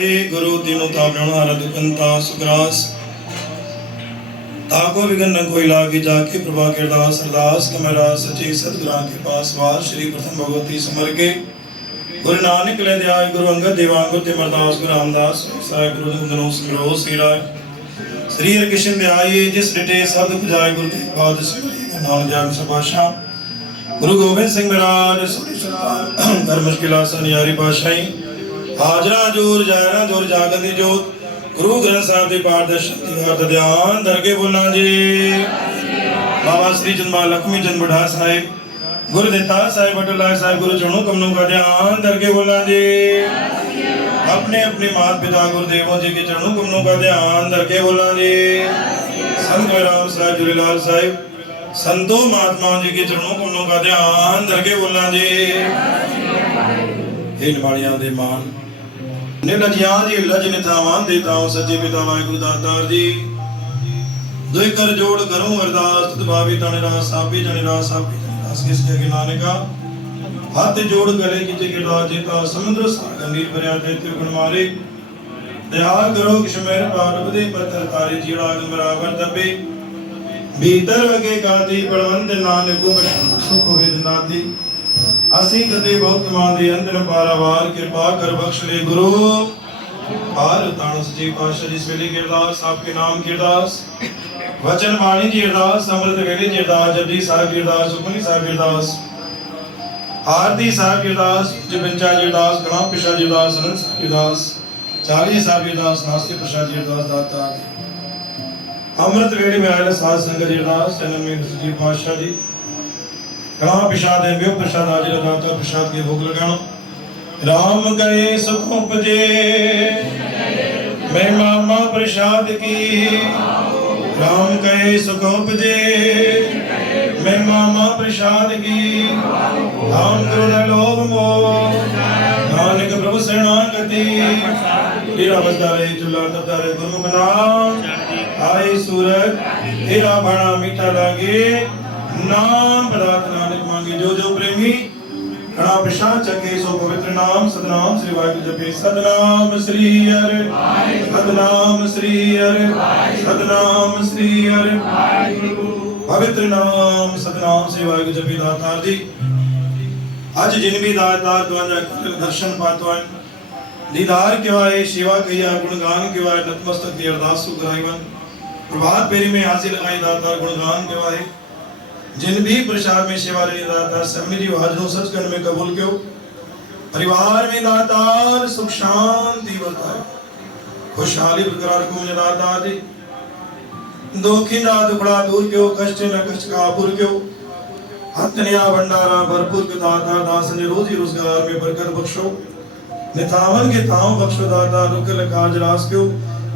गुरु तीनों तावरण हरद कंता सुग्रास ताको विघन न कोई लागे जाके प्रभा के दास अरदास कमरा सचे सतगुरां के पास वार श्री प्रथम भगवती समर के गुरु नानक ले दयाय गुरु अंगद देवा गुरु तिमरदास गुरु रामदास साहिब गुरु गोबिंद सिमरो सिराय श्री हरिकृष्ण दयाये जिस डिटे शब्द पुजाय गुरु के बाद सिमरिए नाम जाग सभाषा गुरु गोबिंद सिंह महाराज सोरी सरदार कर मुश्किल आसन यारी पाशाई हाजरा जोर जायरा जोर जागन दी जोत गुरु ग्रंथ साहिब दे पाठ दर्शन दी हर ध्यान दरगे बोलना जी बाबा श्री चंद लक्ष्मी चंद बढ़ा साहिब गुरु देता साहिब बटला साहिब गुरु चरणों कमलों का ध्यान दरगे बोलना जी अपने अपने माता पिता गुरुदेवों जी के चरणों कमलों का ध्यान दरगे बोलना जी संत राम साहिब जुरीलाल साहिब संतों महात्मा जी के चरणों कमलों का ध्यान दरगे बोलना जी हे निवाणियां दे मान निलजियां दी लज निथावां देताओं सच्चे पिता वाहिगुरु दातार जी दुई कर जोड़ करूं अरदास तुत भावी तने रास सापी जने रास किस के नानका हाथ जोड़ गले की के राज जेता समुद्र सागर नीर भरिया देते गुण मारे दया करो किशमेर पार दे पत्थर तारे जीड़ा गमरावर दबे भीतर वगे गादी बलवंत नानक को सुख होवे दिनाती असी कदे बहुत कमांदे अंतन पारावार कृपा कर बख्श ले गुरु पार ताण सच्चे पातशाह जिस वेले की अरदास आपके नाम की अरदास वचन वाणी की अरदास अमृत वेले की अरदास जपजी साहिब की अरदास सुखमनी साहिब की अरदास आरती साहिब की अरदास जपंचा की अरदास गणा पिशा की अरदास अनंत साहिब की अरदास चाली साहिब की अरदास नास्ति प्रसाद की अरदास दाता अमृत वेले में आयल साध संगत की अरदास जन्म में सच्चे पातशाह जी कहाँ प्रसाद है व्यो प्रसाद आज दाता प्रसाद के भोग लगाना राम गए सुख उपजे मैं मामा प्रसाद की राम गए सुख उपजे मैं मामा प्रसाद की राम क्रोध लोभ मोह नानक प्रभु शरणागति तेरा बजदा रहे चूल्हा तपता रहे गुरुमुख नाम आए सूरज तेरा भाणा मीठा लागे नाम पदार्थ नानक मांगे जो जो प्रेमी कणा प्रसाद चखे सो पवित्र नाम सतनाम श्री वाहिगुरु जपे सतनाम श्री हरि सतनाम श्री हरि सतनाम श्री हरि पवित्र नाम सतनाम श्री वाहिगुरु जपे दातार जी आज जिन भी दातार द्वारा दर्शन पातवान दीदार केवाए सेवा किया गुणगान केवाए नतमस्तक दी अरदास सुगराईवन प्रभात फेरी में हाजिर लगाई दातार गुणगान केवाए जिन भी प्रसाद में सेवा ले दातार सबने जी हाजरों सचखंड में कबूल क्यों परिवार में दातार सुख शांति बरताए खुशहाली बरकरार को मुझे दातार जी दुखिंदा दुखड़ा दूर क्यों कष्ट न कष्ट का पुर क्यों हतनिया भंडारा भरपूर के दातार दास ने रोजी रोजगार में बरकत बख्शो निथावन के ताव बख्शो दातार रुकल काज रास क्यों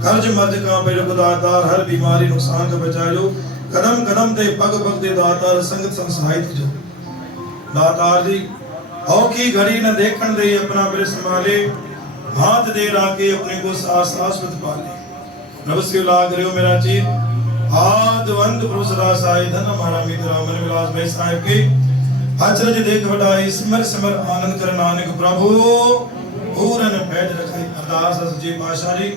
कर्ज मर्ज का बेरो दातार हर बीमारी नुकसान का बचाए लो कदम कदम ते पग पग दे दातार संगत संसहायत जो दातार जी औ की घड़ी न देखण दे अपना बिर संभाले हाथ दे राके अपने को सास शाश्वत पाले नमस्ते लाग रहे हो मेरा चीत आदवंत प्रभु सदा साई धन हमारा मित्र मन विलास भाई साहिब के अचरज देख वडाई सिमर सिमर आनंद कर नानक प्रभु पूरन पैज रखे अरदास सच्चे पातशाह जी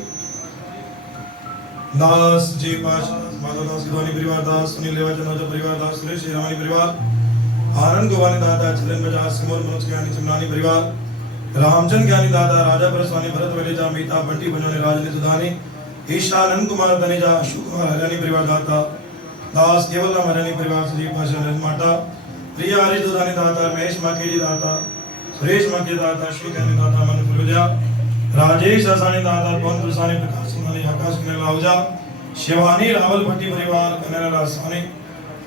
दास जी पातशाह माधव दास गिरवानी परिवार दास सुनील लेवाचंद राजा परिवार दास सुरेश रामानी परिवार आनंद गोवानी दादा चलन बजाज सिमोर मनोज ज्ञानी चिमनानी परिवार रामचंद्र ज्ञानी दादा राजा परसवानी भरत वलेजा मीता बंटी बनोने राजनी दुधानी ईशानंद कुमार तनेजा अशोक कुमार हरियाणी परिवार दाता दास केवल राम हरियाणी परिवार श्री पातशाह माता प्रिया हरि दुधानी दाता महेश माकेरी दाता सुरेश माके दाता श्री ज्ञानी दाता मन पुरजा राजेश असानी दाता पवन तुलसानी प्रकाश सिंह आकाश ने लाउजा शिवानी रावल भट्टी परिवार कन्हैया रासानी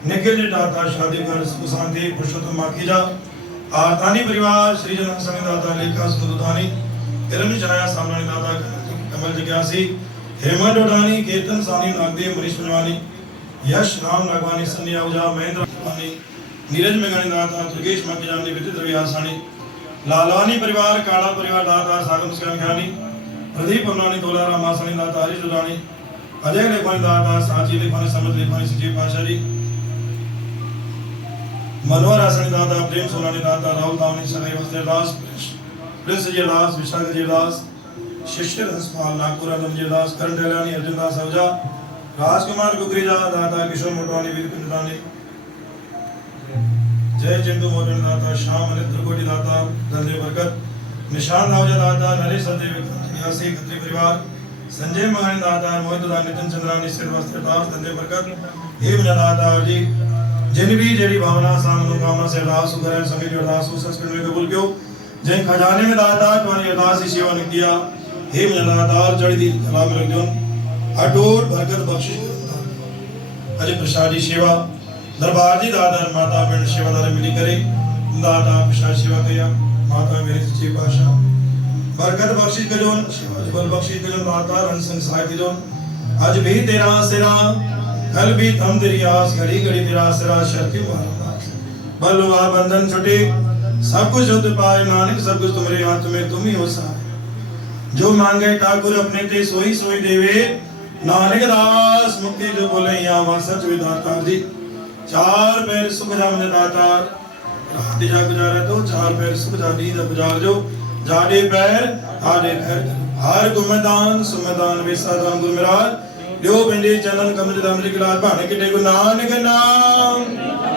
निखिल दाता शादी कर सुशांति पुरुषोत्तम माकीजा आरतानी परिवार श्री जन हसनी दाता लेखा सुदुधानी किरण जनाया सामनानी दाता कमल जग्यासी हेमंत डोडानी केतन सानी नागदेव मनीष बनवानी यश राम नागवानी सन्या उजा महेंद्र वानी नीरज मेघानी दाता दुर्गेश माकीजानी विद्युत रवियासानी लालानी परिवार काला परिवार दाता सागम सिंगानी प्रदीप अमरानी तोलाराम मासानी दाता हरीश डोडानी अजय लेखवानी दाता साची लेखवानी समझ लेखवानी सचिव पातशाह जी मनोहर आसनी दाता प्रेम सोनानी दाता राहुल दावनी सगाई वस्त्र दास प्रिंस जी दास विशाल जी दास शिष्य हंसपाल नागपुर धनजीदास करण डैलानी अर्जुनदास अवजा राजकुमार कुकरीजा दाता किशोर मोटवानी वीर पिंडदानी जय चिंटू मोरन दाता श्याम अनित्र कोटि दाता धनदेव बरकत निशान दावजा दाता नरेश सदेव यासी खत्री परिवार संजय महान दाता मोहित दाता नितिन चंद्रानी सिर वस्त्र दास धनदेव बरकत हे दाता जी जिन भी जेडी भावना सामनो कामना से अरदास सुगरण समिति अरदास संस्कृत में कबूल क्यों जय खजाने में दाता तुम्हारी अरदास की सेवा ने किया हे दाता जड़ी दी कला में रख अटूट बरकत बख्शिश अजय प्रसाद जी सेवा दरबार जी दादा माता पिंड सेवादार मिली करे दाता प्रसाद सेवा किया माता मेरी सच्ची पाशा बरकत बख्शिश करो सेवा जबल बख्शिश करो माता रन संसार की जो आज भी तेरा सिरा कल भी थम तेरी आस घड़ी घड़ी तेरा सिरा शर्त क्यों मारा बलवा बंधन छुटे सब कुछ शुद्ध पाए नानक सब कुछ तुम्हारे हाथ में तुम ही हो सहाय जो मांगे ठाकुर अपने ते सोई सोई देवे नानक दास मुक्ति जो बोले यहाँ वहाँ सच विदाता जी चार पैर सुख जा मुझे दाता रात जा गुजारा तो चार पैर सुख जा नींद गुजार जो जाडे पैर आडे पैर हर गुमदान सुमदान विसादान गुरमिराज लियो बेंदे चलन कमल दामरी किलाज भाने के गुरु नानक नाम